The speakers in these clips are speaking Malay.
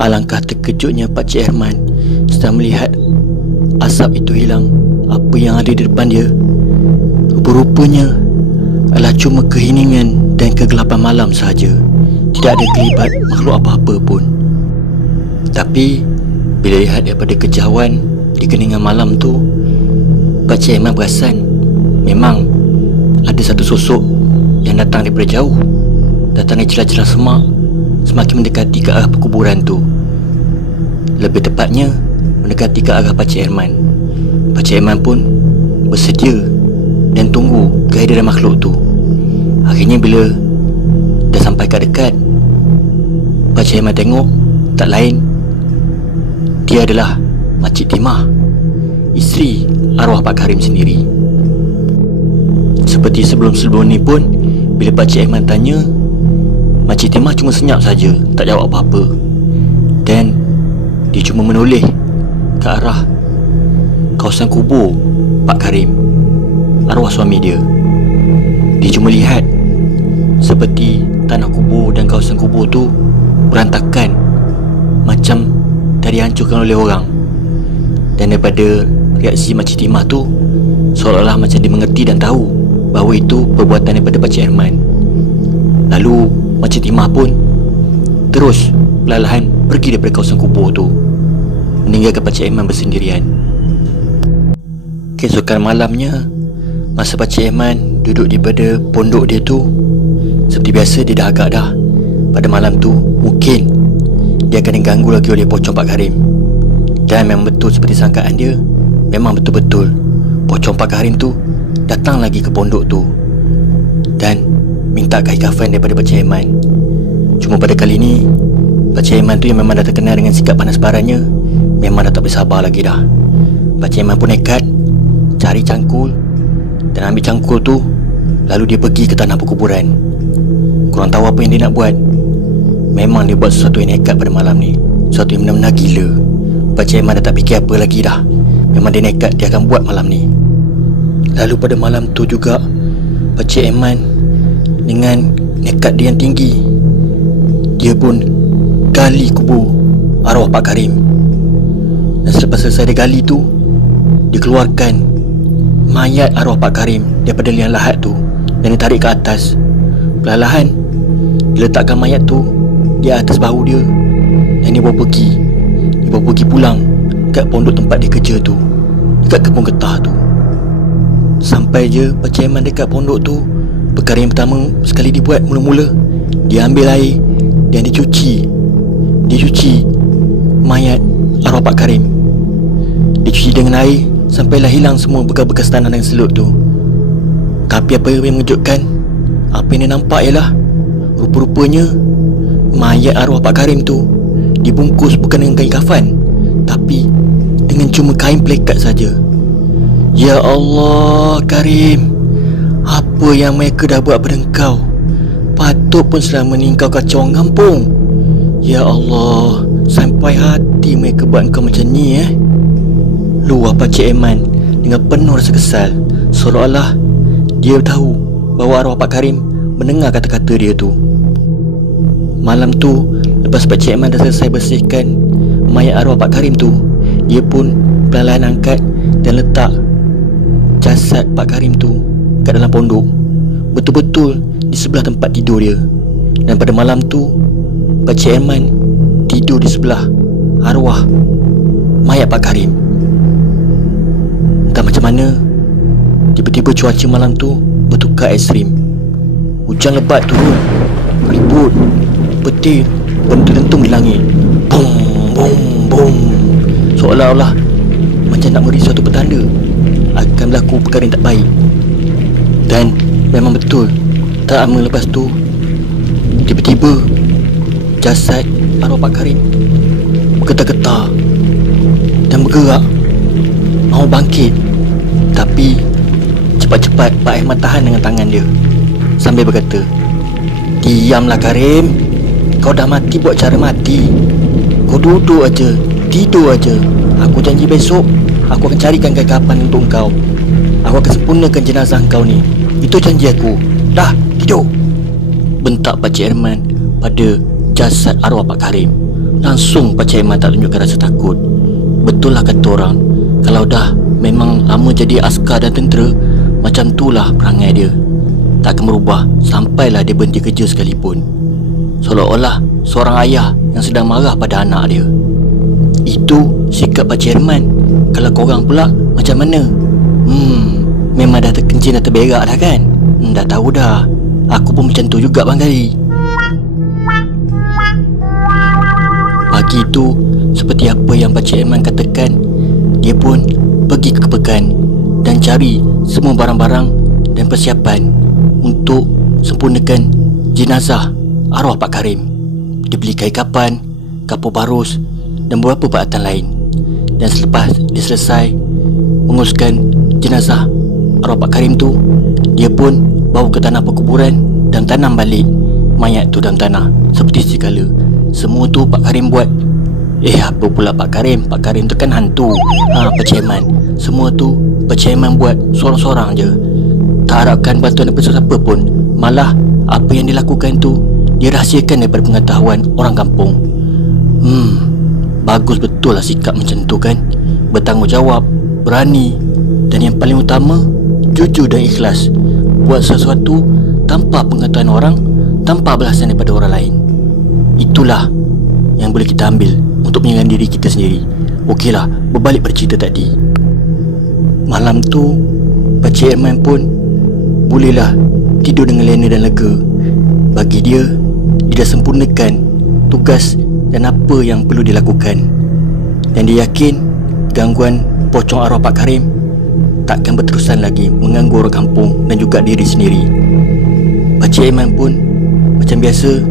Alangkah terkejutnya Pakcik Herman setelah melihat asap itu hilang. Apa yang ada di depan dia rupa-rupanya adalah cuma keheningan dan kegelapan malam sahaja. Tidak ada kelibat makhluk apa-apa pun. Tapi bila lihat daripada kejauhan di keningan malam tu, Pakcik Herman perasan memang ada satu sosok yang datang daripada jauh, datang dari celah-celah semak, semakin mendekati ke arah perkuburan tu. Lebih tepatnya mendekati ke arah Pakcik Herman. Pakcik Herman pun bersedia dan tunggu kehadiran makhluk tu. Akhirnya bila dah sampai kat dekat, Pakcik Herman tengok tak lain, dia adalah Makcik Timah, isteri arwah Pak Karim sendiri. Seperti sebelum-sebelum ni pun, bila Pakcik Herman tanya, Makcik Timah cuma senyap saja, tak jawab apa-apa. Dan dia cuma menoleh ke arah kawasan kubur Pak Karim, arwah suami dia. Dia cuma lihat seperti tanah kubur dan kawasan kubur tu berantakan, macam dah dihancurkan oleh orang. Dan daripada reaksi Makcik Timah tu, seolah-olah macam dia mengerti dan tahu bahawa itu perbuatan daripada Pakcik Herman. Lalu Makcik Timah pun terus perlahan pergi daripada kawasan kubur tu, meninggalkan Pakcik Herman bersendirian. Keesokan malamnya, masa Pakcik Herman duduk daripada pondok dia tu, seperti biasa dia dah agak dah. Pada malam tu mungkin dia akan diganggu lagi oleh pocong Pak Karim. Dan memang betul seperti sangkaan dia, memang betul-betul pocong Pak Karim tu datang lagi ke pondok tu dan minta kain kafan daripada Pakcik Herman. Cuma pada kali ni, Pakcik Herman tu yang memang dah terkenal dengan sikap panas barannya, memang dah tak bersabar lagi dah. Pakcik Herman pun nekat cari cangkul dan ambil cangkul tu, lalu dia pergi ke tanah perkuburan. Korang tahu apa yang dia nak buat? Memang dia buat sesuatu yang nekat pada malam ni, sesuatu yang benar-benar gila. Pakcik Herman dah tak fikir apa lagi dah. Memang dia nekat dia akan buat malam ni. Lalu pada malam tu juga, Pakcik Herman dengan nekat dia yang tinggi, dia pun gali kubur arwah Pak Karim. Dan selepas selesai dia gali tu, dia keluarkan mayat arwah Pak Karim daripada liang lahat tu dan dia tarik ke atas. Perlahan dia letakkan mayat tu di atas bahu dia dan dia bawa pergi pulang kat pondok tempat dia kerja tu, dekat kebun getah tu. Sampai je Pakcik Herman dekat pondok tu, perkara yang pertama sekali dia buat mula-mula, dia ambil air dan dia cuci mayat arwah Pak Karim. Dia cuci dengan air sampailah hilang semua bekas-bekas tanah dan selut tu. Tapi apa yang mengejutkan, apa yang dia nampak ialah rupa-rupanya mayat arwah Pak Karim tu dibungkus bukan dengan kain kafan, tapi dengan cuma kain pelekat saja. Ya Allah Karim, apa yang mereka dah buat pada engkau? Patut pun selama ni engkau kacau orang kampung. Ya Allah, sampai hati mereka buat engkau macam ni Luah Pakcik Herman dengan penuh rasa kesal, seolah-olah dia tahu bahawa arwah Pak Karim mendengar kata-kata dia tu. Malam tu, lepas Pakcik Herman dah selesai bersihkan mayat arwah Pak Karim tu, dia pun perlahan angkat dan letak jasad Pak Karim tu kat dalam pondok, betul-betul di sebelah tempat tidur dia. Dan pada malam tu, Pakcik Herman tidur di sebelah arwah mayat Pak Karim. Entah macam mana, tiba-tiba cuaca malam tu bertukar ekstrim. Hujan lebat turun, ribut, petir berdentum di langit. Bum, bum, bum. Seolah-olah macam nak beri suatu petanda akan berlaku perkara yang tak baik. Dan memang betul, tak lama lepas tu, tiba-tiba jasad arwah Pak Karim bergetar-getar dan bergerak, mahu bangkit. Tapi cepat-cepat Pak Herman tahan dengan tangan dia sambil berkata, "Diamlah Karim, kau dah mati buat cara mati. Kau duduk aja, tidur aja. Aku janji besok aku akan carikan kain kafan untuk kau. Aku akan sempurnakan jenazah kau ni. Itu janji aku. Dah, tidur." Bentak Pakcik Herman pada jasad arwah Pak Karim. Langsung Pakcik Aiman tak tunjukkan rasa takut. Betul lah kata orang, kalau dah memang lama jadi askar dan tentera, macam itulah perangai dia. Tak akan berubah sampailah dia berhenti kerja sekalipun. Seolah-olah seorang ayah yang sedang marah pada anak dia. Itu sikap Pakcik Aiman. Kalau korang pula macam mana? Memang dah terkencing dah terberak dah kan? Dah tahu dah. Aku pun macam tu juga bang kali. Pagi itu, seperti apa yang Pakcik Aiman katakan, dia pun pergi ke pekan dan cari semua barang-barang dan persiapan untuk sempurnakan jenazah arwah Pak Karim. Dia beli kain kapan, kapur barus dan beberapa peralatan lain. Dan selepas dia selesai menguruskan jenazah arwah Pak Karim tu, dia pun bawa ke tanah perkuburan dan tanam balik mayat tu dalam tanah seperti sekala. Semua tu Pak Karim buat. Apa pula Pak Karim? Pak Karim tu kan hantu. Pakcik Aiman, semua tu Pakcik Aiman buat sorang-sorang je. Tak harapkan bantuan daripada siapa pun. Malah apa yang dilakukan tu dia rahsiakan daripada pengetahuan orang kampung. Bagus betul lah sikap macam tu kan. Bertanggungjawab, berani, dan yang paling utama, jujur dan ikhlas. Buat sesuatu tanpa pengetahuan orang, tanpa balasan daripada orang lain. Itulah yang boleh kita ambil untuk menyelamatkan diri kita sendiri. Okeylah, berbalik pada cerita tadi. Malam tu Pakcik Aiman pun bolehlah tidur dengan lena dan lega. Bagi dia dah sempurnakan tugas dan apa yang perlu dilakukan. Dan dia yakin gangguan pocong arwah Pak Karim takkan berterusan lagi mengganggu orang kampung dan juga diri sendiri. Pakcik Aiman pun macam biasa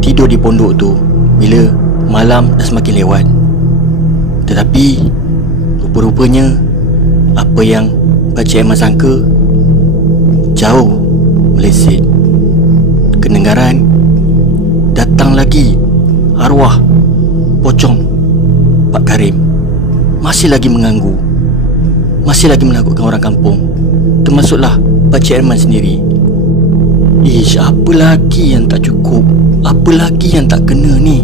tidur di pondok tu bila malam dah semakin lewat. Tetapi rupa-rupanya apa yang Pakcik Aiman sangka jauh meleset. Kedengaran datang lagi arwah pocong Pak Karim. Masih lagi mengganggu, masih lagi menakutkan orang kampung, termasuklah Pakcik Aiman sendiri. Apa lagi yang tak cukup? Apa lagi yang tak kena ni?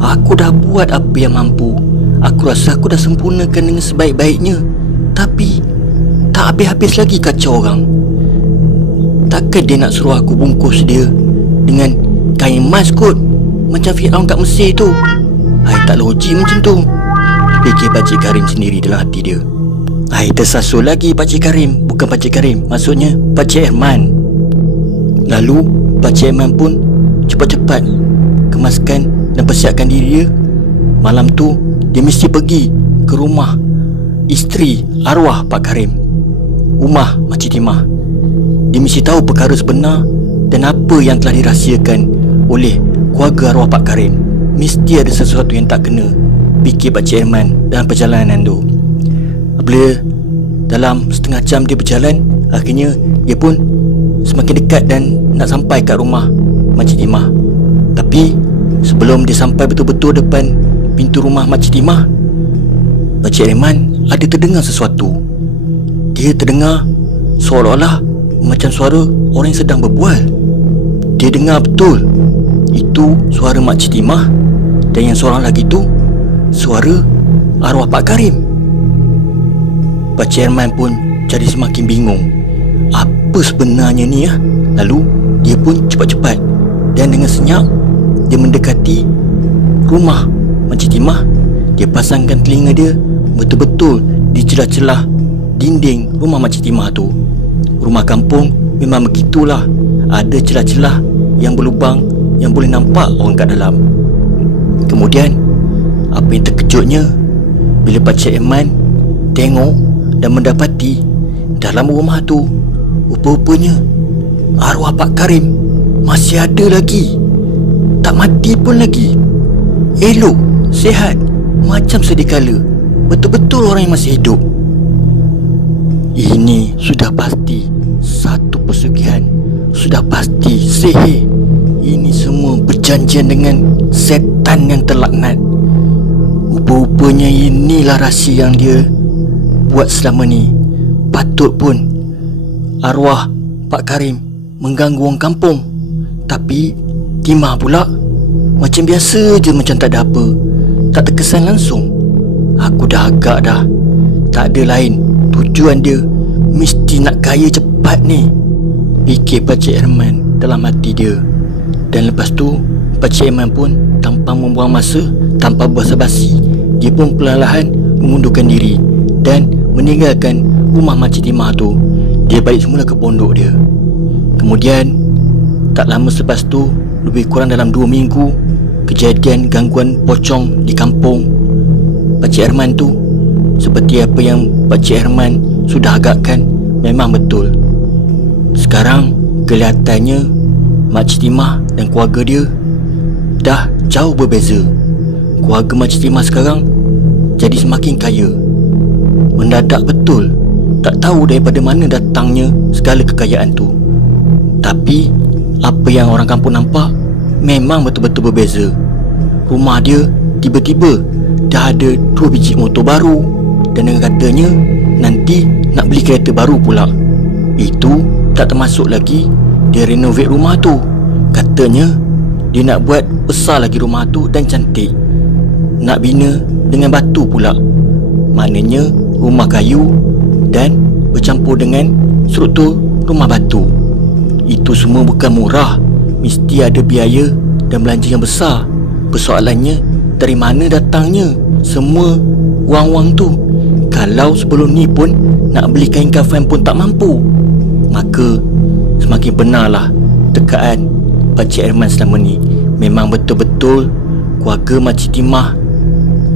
Aku dah buat apa yang mampu. Aku rasa aku dah sempurnakan dengan sebaik-baiknya. Tapi tak habis-habis lagi kacau orang. Takkan dia nak suruh aku bungkus dia dengan kain emas kot, macam Fir'aun kat Mesir tu? Tak logik macam tu, fikir Pakcik Karim sendiri dalam hati dia. Tersasul lagi Pakcik Karim. Bukan Pakcik Karim, maksudnya Pakcik Aiman. Lalu Pakcik Aiman pun cepat-cepat kemaskan dan persiapkan diri dia. Malam tu dia mesti pergi ke rumah isteri arwah Pak Karim, rumah Makcik Timah. Dia mesti tahu perkara sebenar dan apa yang telah dirahsiakan oleh keluarga arwah Pak Karim. Mesti ada sesuatu yang tak kena, fikir Pakcik Aiman dalam perjalanan tu. Bila dalam setengah jam dia berjalan, akhirnya dia pun semakin dekat dan nak sampai kat rumah Makcik Timah. Tapi sebelum dia sampai betul-betul depan pintu rumah Makcik Timah, Pakcik Aiman ada terdengar sesuatu. Dia terdengar seolah-olah macam suara orang yang sedang berbual. Dia dengar betul itu suara Makcik Timah, dan yang seorang lagi tu suara arwah Pak Karim. Pakcik Aiman pun jadi semakin bingung. Apa sebenarnya ni ya? Lalu dia pun cepat-cepat dan dengan senyap dia mendekati rumah Makcik Timah. Dia pasangkan telinga dia betul-betul di celah-celah dinding rumah Makcik Timah tu. Rumah kampung memang begitulah, ada celah-celah yang berlubang yang boleh nampak orang kat dalam. Kemudian apa yang terkejutnya bila Pakcik Aiman tengok dan mendapati dalam rumah tu rupa-rupanya arwah Pak Karim masih ada lagi. Tak mati pun lagi. Elok, sihat, macam sedia kala. Betul-betul orang yang masih hidup. Ini sudah pasti satu pesugihan, sudah pasti sihir. Ini semua berjanjian dengan setan yang terlaknat. Rupa-rupanya inilah rahsia yang dia buat selama ni. Patut pun arwah Pak Karim mengganggu orang kampung, tapi Timah pula macam biasa je, macam tak ada apa. Tak terkesan langsung. Aku dah agak dah. Tak ada lain. Tujuan dia mesti nak kaya cepat ni, fikir Pakcik Herman dalam hati dia. Dan lepas tu Pakcik Herman pun tanpa membuang masa, tanpa basa-basi, dia pun perlahan mengundurkan diri dan meninggalkan rumah Makcik Timah tu. Dia balik semula ke pondok dia. Kemudian tak lama selepas tu, lebih kurang dalam 2 minggu, kejadian gangguan pocong di kampung Pakcik Herman tu, seperti apa yang Pakcik Herman sudah agakkan, memang betul. Sekarang kelihatannya Makcik Timah dan keluarga dia dah jauh berbeza. Keluarga Makcik Timah sekarang jadi semakin kaya. Mendadak betul. Tak tahu daripada mana datangnya segala kekayaan tu. Tapi apa yang orang kampung nampak memang betul-betul berbeza. Rumah dia tiba-tiba dah ada 2 biji motor baru, dan dengan katanya nanti nak beli kereta baru pula. Itu tak termasuk lagi dia renovate rumah tu. Katanya dia nak buat besar lagi rumah tu dan cantik. Nak bina dengan batu pula. Maknanya rumah kayu dan bercampur dengan struktur rumah batu. Itu semua bukan murah. Mesti ada biaya dan belanja yang besar. Persoalannya, dari mana datangnya semua wang-wang tu? Kalau sebelum ni pun nak beli kain kafan pun tak mampu, maka semakin benarlah tekaan Pakcik Herman selama ni. Memang betul-betul keluarga Makcik Timah,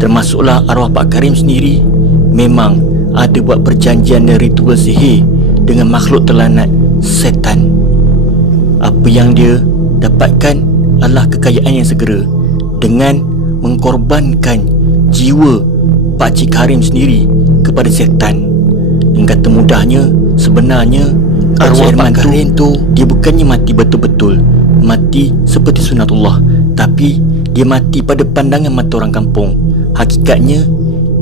termasuklah arwah Pak Karim sendiri, memang ada buat perjanjian dan ritual sihir dengan makhluk terlanat setan. Apa yang dia dapatkan adalah kekayaan yang segera dengan mengkorbankan jiwa Pakcik Karim sendiri kepada setan. Dengan kata mudahnya, sebenarnya arwah Pak Karim tu dia bukannya mati betul-betul, mati seperti sunatullah, tapi dia mati pada pandangan mata orang kampung. Hakikatnya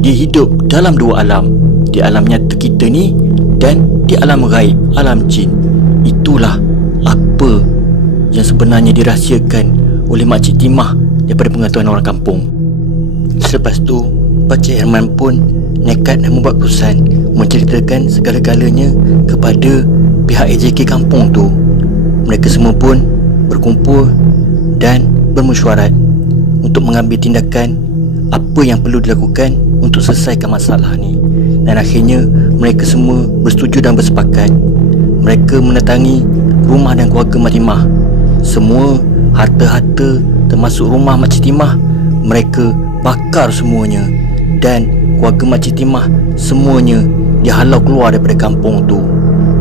dia hidup dalam 2 alam, di alam nyata kita ni dan di alam gaib, alam jin. Itulah apa yang sebenarnya dirahsiakan oleh Makcik Timah daripada pengetahuan orang kampung. Selepas tu Pakcik Herman pun nekat dan membuat keputusan menceritakan segala-galanya kepada pihak AJK kampung tu. Mereka semua pun berkumpul dan bermesyuarat untuk mengambil tindakan apa yang perlu dilakukan untuk selesaikan masalah ni. Dan akhirnya mereka semua bersetuju dan bersepakat. Mereka mendatangi rumah dan keluarga Makcik Timah. Semua harta-harta termasuk rumah Makcik Timah mereka bakar semuanya. Dan keluarga Makcik Timah semuanya dihalau keluar daripada kampung tu.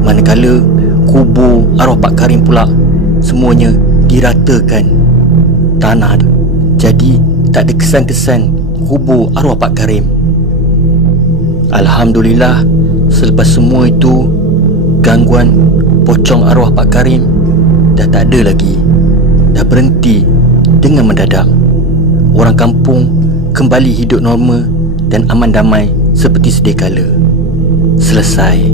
Manakala kubur arwah Pak Karim pula semuanya diratakan tanah tu. Jadi tak ada kesan-kesan kubur arwah Pak Karim. Alhamdulillah, selepas semua itu, gangguan pocong arwah Pak Karim dah tak ada lagi. Dah berhenti dengan mendadak. Orang kampung kembali hidup normal dan aman damai seperti sedia kala. Selesai.